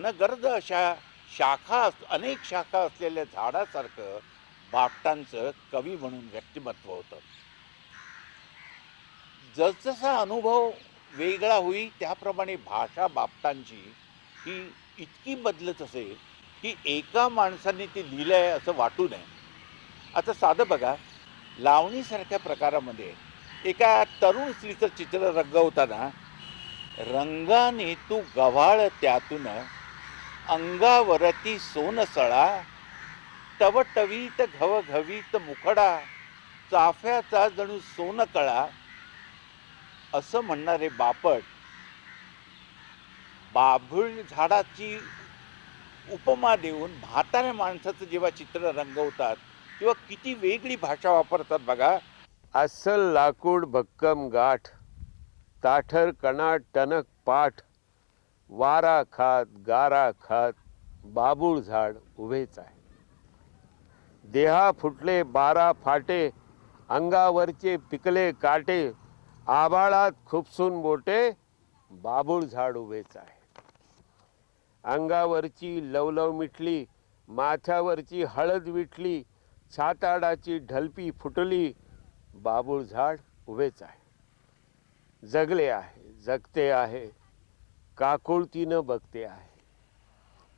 घनगर्द अशा अनेक शाखा असलेल्या झाडासारखं बापटांचं कवी म्हणून व्यक्तिमत्व होतं. जसजसा अनुभव वेगळा होई त्याप्रमाणे भाषा बापटांची ही इतकी बदलत असेल की एका माणसाने ती लिहिलंय असं वाटू नये. आता साधं बघा, लावणीसारख्या प्रकारामध्ये एका तरुण स्त्रीचं चित्र रंगवताना रंगाने तू गव्हाळ त्यातून अंगावरती सोनसळा टवटवीत घवघवीत मुखडा चाफ्याचा जणू सोनकळा असं म्हणणारे बापट बाभूळ झाडाची उपमा देऊन म्हाताऱ्या माणसाचं जेव्हा चित्र रंगवतात तेव्हा किती वेगळी भाषा वापरतात बघा. अस्सल लाकूड भक्कम गाठ, ताठर कणा टणक पाठ, वारा खात गारा खात बाबूळ झाड उभेच आहे. देहा फुटले 12 फाटे, अंगावरचे पिकले काटे, आभाळात खुपसून बोटे बाबूळ झाड उभेच आहे. अंगावरची लवलव मिटली, माथ्यावरची हळद विटली, छाताडाची ढलपी फुटली, बाबूळ झाड उभेच आहे. जगले आहे, जगते आहे, काकुळतीनं बघते आहे.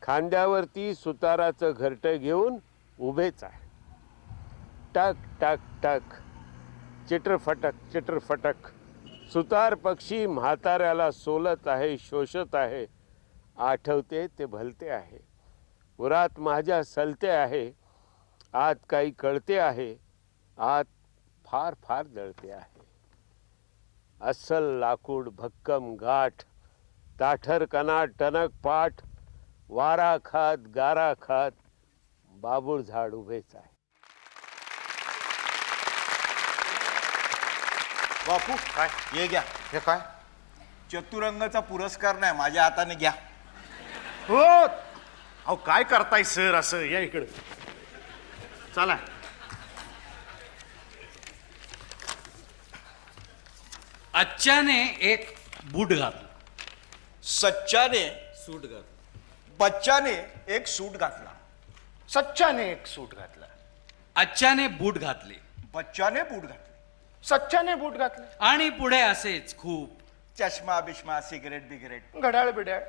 खांद्यावरती सुताराचं घरटं घेऊन उभेच आहे. टक टक टक, चिटरफटक चिटरफटक, सुतार पक्षी म्हाताऱ्याला सोलत आहे, शोषत आहे. आठवते ते भलते आहे, उरात माझ्या सलते आहे. आत काही कळते आहे, आत फार फार जळते आहे. अस्सल लाकूड भक्कम गाठ, ताठर कणा टणक पाठ, वारा खात गारा खात बाबूळ झाड उभेच आहे. बापू काय ये घ्या. हे काय चतुरंगाचा पुरस्कार नाही, माझ्या हाताने घ्या. हो अहो काय करताय सर असं, या इकडे चला. अच्छाने एक बूट घातलं, सच्चाने सूट घातलं. बच्चाने एक सूट घातला. सच्चाने एक सूट घातला, अच्छाने बूट घातले बच्चाने बूट घातले. सच्चाने बूट घातले, आणि पुढे असेच खूप चष्मा बिष्मा सिगरेट बिगरेट घड्याळ बिड्याळ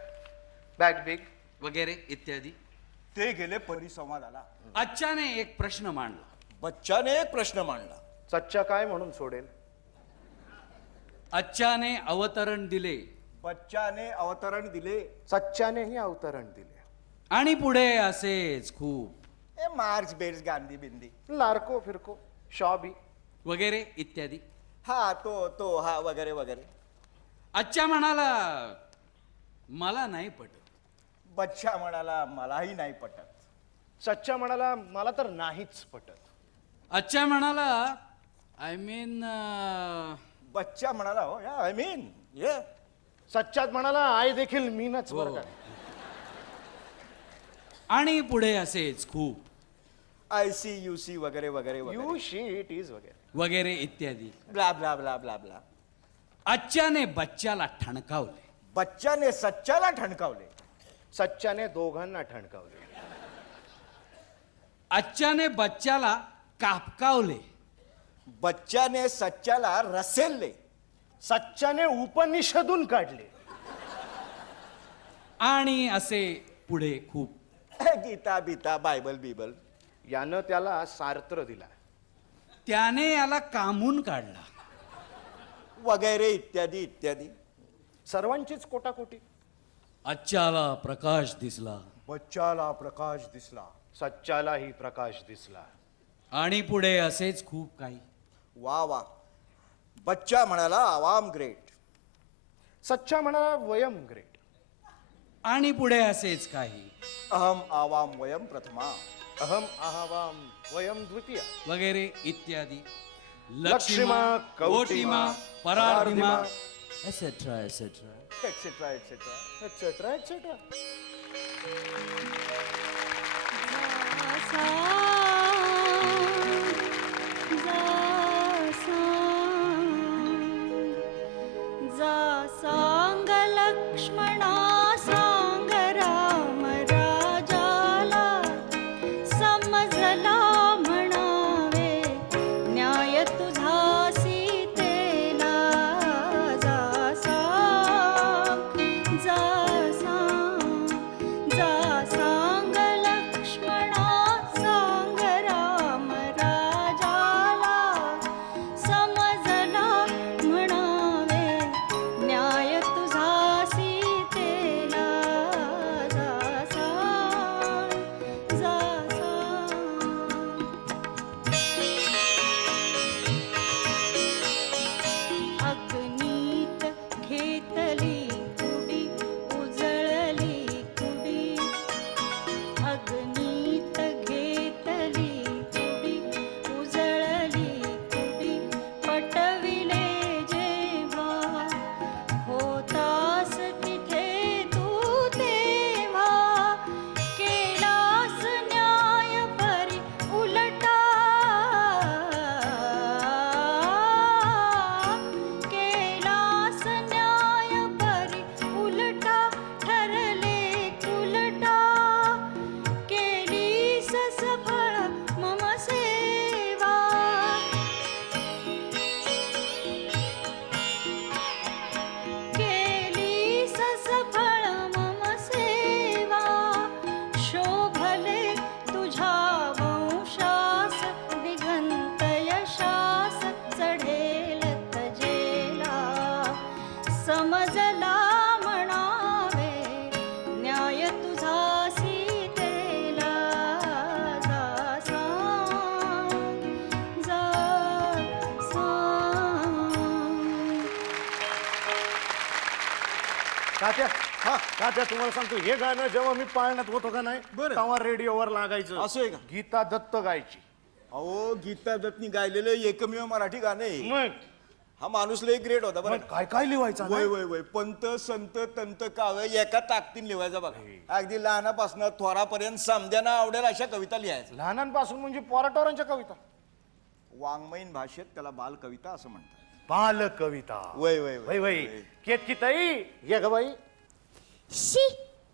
बॅग बिग. वगैरे इत्यादी. ते गेले परिसंवादाला. अच्छाने एक प्रश्न मांडला, बच्चाने एक प्रश्न मांडला. सच्चा काय म्हणून सोडेल. अच्छाने अवतरण दिले, बच्चाने अवतरण दिले. सच्चानेही अवतरण दिले. आणि पुढे असेच खूप ए मार्क्स बेर्स गांधी बिंदी. लारको फिरको शॉबी वगैरे इत्यादी. हा तो हा वगैरे वगैरे. अच्छा म्हणाला मला नाही पटत. बच्चा म्हणाला मलाही नाही पटत. सच्चा म्हणाला मला तर नाहीच पटत. अच्छा म्हणाला आय मीन बच्चा म्हणाला हो या आय मीन ये. सच्चात म्हणाला आय देखील मीनच हो. बरं का. आणि पुढे असेच खूप ICUC वगैरे वगैरे यू वगैरे. शी इट इज वगैरे. वगैरे इत्यादी. Blah blah blah blah blah. अच्छाने बच्चाला ठणकावले, बच्चाने सच्चाला ठणकावले. सच्चाने दोघांना ठणकावले. अच्छाने बच्चाला कापकावले, बच्चाने सच्चाला रसेलले. सच्चाने उपनिषदून काढले. आणि असे पुढे खूप. गीता बिता बायबल बिबल. यानं त्याला सार्त्र दिला. त्याने याला कामून काढला. वगैरे इत्यादी इत्यादी. सर्वांचीच कोटाकोटी. अच्छाला प्रकाश दिसला, बच्चाला प्रकाश दिसला. सच्चालाही प्रकाश दिसला. आणि पुढे असेच खूप काही. वा वा. बच्चा म्हणाला आवाम ग्रेट. सच्चा म्हणाला वयम ग्रेट. आणि पुढे असेच काही. अहम आवाम वयम प्रथमा. अहम आहावाम वयम द्वितीय. वगैरे इत्यादी. लक्षिमा, कौटिमा, परार्धिमा etcetera etcetera. Etcetera etcetera. Etcetera etcetera. जा सांग लक्ष्मणा सांग राम तात्या तात्या तुम्हाला सांगतो हे गाणं जेव्हा मी पाळण्यात होतो का नाही बरं. तेव्हा रेडिओवर लागायचं. असं आहे का? गीता दत्त गायची. अहो गीता दत्तनी गायलेलं एकमेव मराठी गाणं आहे. मग हा माणूस लय ग्रेट होता बरं मग काय काय लिहायचं वय वय वय पंत संत तंत काव्य एका ताकदीन लिहायचा बघा. अगदी लहानापासून थोरापर्यंत समद्यांना आवडेल अशा कविता लिहायच्या. लहानांपासून म्हणजे पोराटोरांच्या कविता. वाङ्मयीन भाषेत त्याला बाल कविता असं म्हणतात. बाल कविता. वय वय वय वय केतकीताई ये ग बाई. शी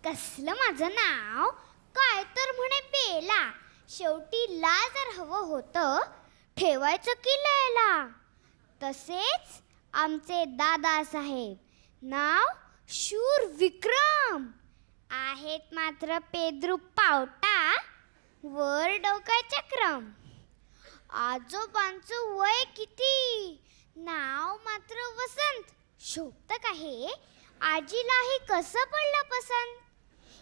कसलं माझं नाव काय तर म्हणे बेला शेवटी ला जर हवं होतं ठेवायचं की लयला. तसेच आमचे दादासाहेब नाव शूर विक्रम आहेत मात्र पेद्रू पावटा वर डोकायचा क्रम. आजोबांचं वय किती नाव मात्र वसंत शोभत का हे आजीलाही कसं पडलं पसंत.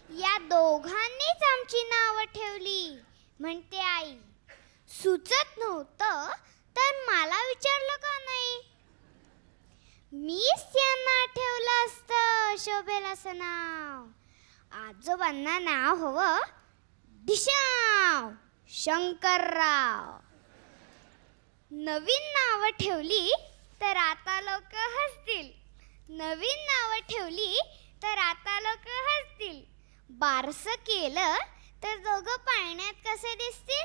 या दोघांनीच आमची नावं ठेवली म्हणते आई. सुचत नव्हतं तर मला विचारलं का नाही. मीच त्यांना ठेवलं असतं शोभेल असं नाव. आजोबांना नाव हवं ढिशाव शंकरराव. नवीन नावं ठेवली तर आता लोक हसतील. नवीन नावं ठेवली तर आता लोक हसतील. बारसं केलं तर दोघं पाळण्यात कसे दिसतील.